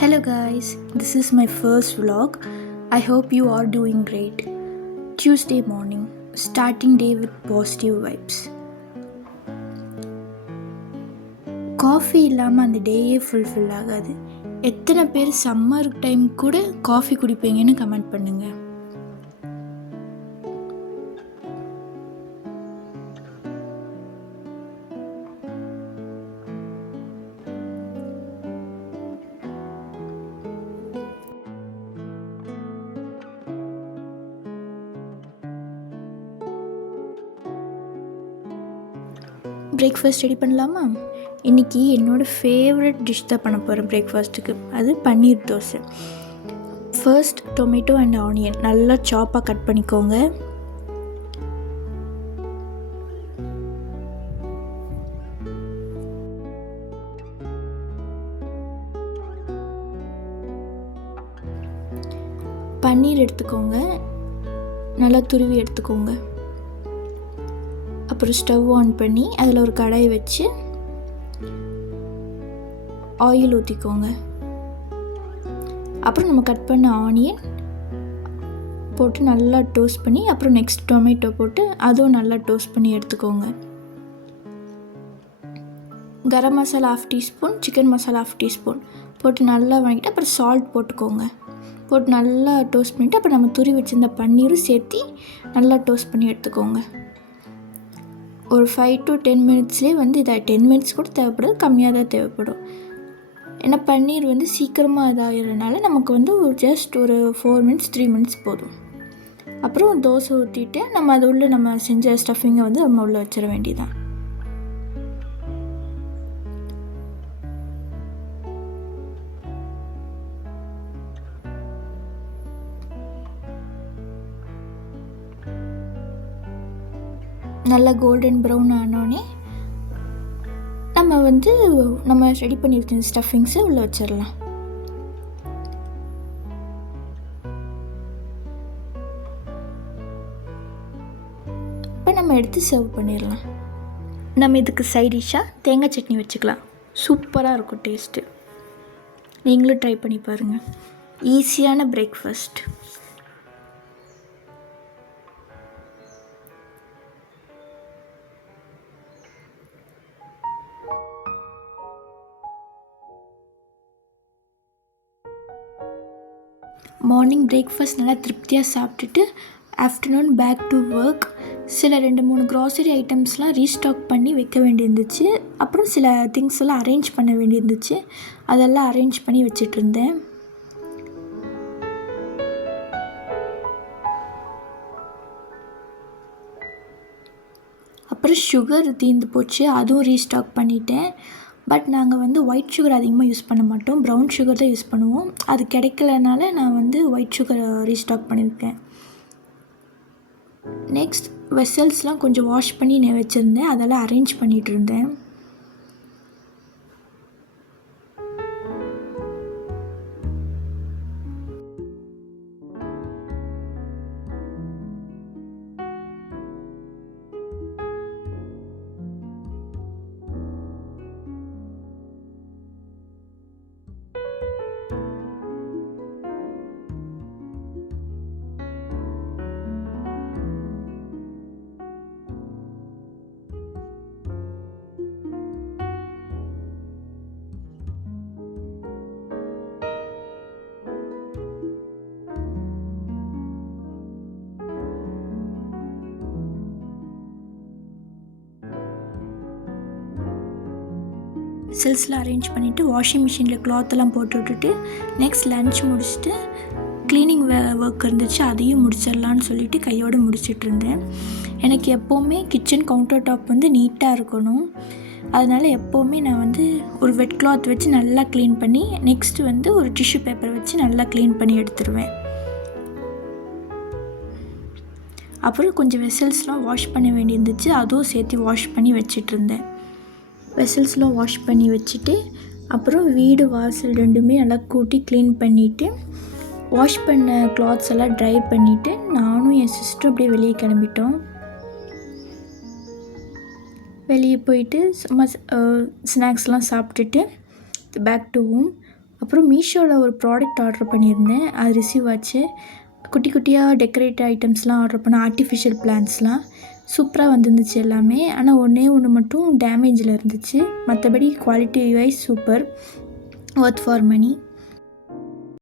Hello guys, this is my first vlog. I hope you are doing great. Tuesday morning, starting day with positive vibes. Coffee இல்லாமல் அந்த டேயே fulfil ஆகாது. எத்தனை பேர் summer time கூட coffee குடிப்பீங்கன்னு comment பண்ணுங்கள். Breakfast ready பண்ணலாமா? இன்றைக்கி என்னோடய ஃபேவரட் டிஷ் தான் பண்ண போகிறேன் பிரேக்ஃபாஸ்ட்டுக்கு. அது paneer dosa. First tomato and onion நல்லா சாப்பாக கட் பண்ணிக்கோங்க. பன்னீர் எடுத்துக்கோங்க, நல்லா துருவி எடுத்துக்கோங்க. அப்புறம் ஸ்டவ் ஆன் பண்ணி அதில் ஒரு கடாய் வச்சு ஆயில் ஊற்றிக்கோங்க. அப்புறம் நம்ம கட் பண்ண ஆனியன் போட்டு நல்லா டோஸ்ட் பண்ணி அப்புறம் நெக்ஸ்ட் டொமேட்டோ போட்டு அதுவும் நல்லா டோஸ்ட் பண்ணி எடுத்துக்கோங்க. Garam masala 1/2 teaspoon, chicken masala 1/2 teaspoon போட்டு நல்லா வாங்கிட்டு அப்புறம் சால்ட் போட்டுக்கோங்க. போட்டு நல்லா டோஸ்ட் பண்ணிவிட்டு அப்புறம் நம்ம துருவி வச்சுருந்த பன்னீரும் சேர்த்து நல்லா டோஸ்ட் பண்ணி எடுத்துக்கோங்க. ஒரு 5 to 10 மினிட்ஸ்லேயே இதை 10 மினிட்ஸ் கூட தேவைப்படாது, கம்மியாக தான் தேவைப்படும். ஏன்னா பன்னீர் சீக்கிரமாக இதாகிறதுனால நமக்கு ஜஸ்ட் ஒரு 4 மினிட்ஸ் 3 மினிட்ஸ் போதும். அப்புறம் தோசை ஊற்றிட்டு நம்ம அது உள்ள நம்ம செஞ்ச ஸ்டஃபிங்கை நம்ம உள்ளே வச்சிட வேண்டியதான். நல்லா கோல்டன் ப்ரௌன் ஆனோடனே நம்ம ரெடி பண்ணி வச்சிருந்த ஸ்டஃபிங்ஸை உள்ளே வச்சிடலாம். இப்போ நம்ம எடுத்து சர்வ் பண்ணிடலாம். நம்ம இதுக்கு சைட் டிஷ்ஷாக தேங்காய் சட்னி வச்சுக்கலாம். சூப்பராக இருக்கும் டேஸ்ட்டு. நீங்களும் ட்ரை பண்ணி பாருங்கள். ஈஸியான பிரேக்ஃபாஸ்ட். மார்னிங் பிரேக்ஃபாஸ்ட் நல்லா திருப்தியாக சாப்பிட்டுட்டு ஆஃப்டர்நூன் பேக் டு ஒர்க். சில 2-3 க்ராசரி ஐட்டம்ஸ்லாம் ரீஸ்டாக் பண்ணி வைக்க வேண்டியிருந்துச்சு. அப்புறம் சில திங்ஸ் எல்லாம் அரேஞ்ச் பண்ண வேண்டியிருந்துச்சு. அதெல்லாம் அரேஞ்ச் பண்ணி வச்சிட்ருந்தேன். அப்புறம் சுகர் தீர்ந்து போச்சு, அதுவும் ரீஸ்டாக் பண்ணிட்டேன். பட் நாங்கள் ஒயிட் சுகர் அதிகமாக யூஸ் பண்ண மாட்டோம், ப்ரௌன் சுகர் தான் யூஸ் பண்ணுவோம். அது கிடைக்கலனால நான் ஒயிட் சுகரை ரீஸ்டாக் பண்ணியிருக்கேன். நெக்ஸ்ட் வெசல்ஸ்லாம் கொஞ்சம் வாஷ் பண்ணி நான் வச்சுருந்தேன், அதெல்லாம் அரேஞ்ச் பண்ணிகிட்டு இருந்தேன். வெசல்ஸ்லாம் அரேஞ்ச் பண்ணிவிட்டு வாஷிங் மிஷினில் கிளாத்தெல்லாம் போட்டு விட்டுட்டு நெக்ஸ்ட் லன்ச் முடிச்சுட்டு க்ளீனிங் ஒர்க் இருந்துச்சு, அதையும் முடிச்சிடலான்னு சொல்லிவிட்டு கையோடு முடிச்சிட்டு இருந்தேன். எனக்கு எப்போவுமே கிச்சன் கவுண்டர் டாப் நீட்டாக இருக்கணும். அதனால் எப்போவுமே நான் ஒரு வெட் கிளாத் வச்சு நல்லா க்ளீன் பண்ணி நெக்ஸ்ட்டு ஒரு டிஷ்யூ பேப்பர் வச்சு நல்லா க்ளீன் பண்ணி எடுத்துருவேன். அப்புறம் கொஞ்சம் வெசல்ஸ்லாம் வாஷ் பண்ண வேண்டியிருந்துச்சு, அதுவும் சேர்த்து வாஷ் பண்ணி வச்சிட்ருந்தேன். வெசல்ஸ்லாம் வாஷ் பண்ணி வச்சுட்டு அப்புறம் வீடு வாசல் ரெண்டுமே நல்லா கூட்டி க்ளீன் பண்ணிவிட்டு வாஷ் பண்ண கிளாத்ஸ் எல்லாம் ட்ரை பண்ணிவிட்டு நானும் என் சிஸ்டரும் அப்படியே வெளியே கிளம்பிட்டோம். வெளியே போயிட்டு சும்மா ஸ்நாக்ஸ்லாம் சாப்பிட்டுட்டு பேக் டு ஹோம். அப்புறம் மீஷோவில் ஒரு ப்ராடக்ட் ஆர்டர் பண்ணியிருந்தேன், அது ரிசீவ் ஆச்சு. குட்டி குட்டியாக டெக்கரேட் ஐட்டம்ஸ்லாம் ஆர்டர் பண்ணேன், ஆர்டிஃபிஷியல் பிளான்ட்ஸ்லாம் சூப்பராக வந்துருந்துச்சு எல்லாமே. ஆனால் ஒன்று மட்டும் டேமேஜில் இருந்துச்சு. மற்றபடி quality wise super, worth for money.